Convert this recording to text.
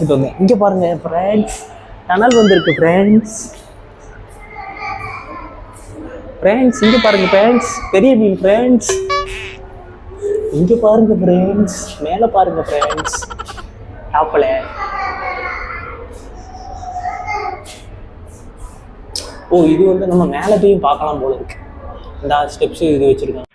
எடுத்துட்டு வந்தேன். இங்கே பாருங்க ஃப்ரெண்ட்ஸ், டனல் வந்திருக்கு ஃப்ரெண்ட்ஸ். ஃப்ரெண்ட்ஸ் இங்கே பாருங்க ஃப்ரெண்ட்ஸ், பெரிய மீன் ஃப்ரெண்ட்ஸ். இங்கே பாருங்க ஃப்ரெண்ட்ஸ், மேலே பாருங்க ஃப்ரெண்ட்ஸ், டாப்பில். ஓ இது வந்து நம்ம மேலே போய் பார்க்கலாம் போல இருக்கு. இந்த ஸ்டெப்ஸ் இது வச்சுருக்காங்க.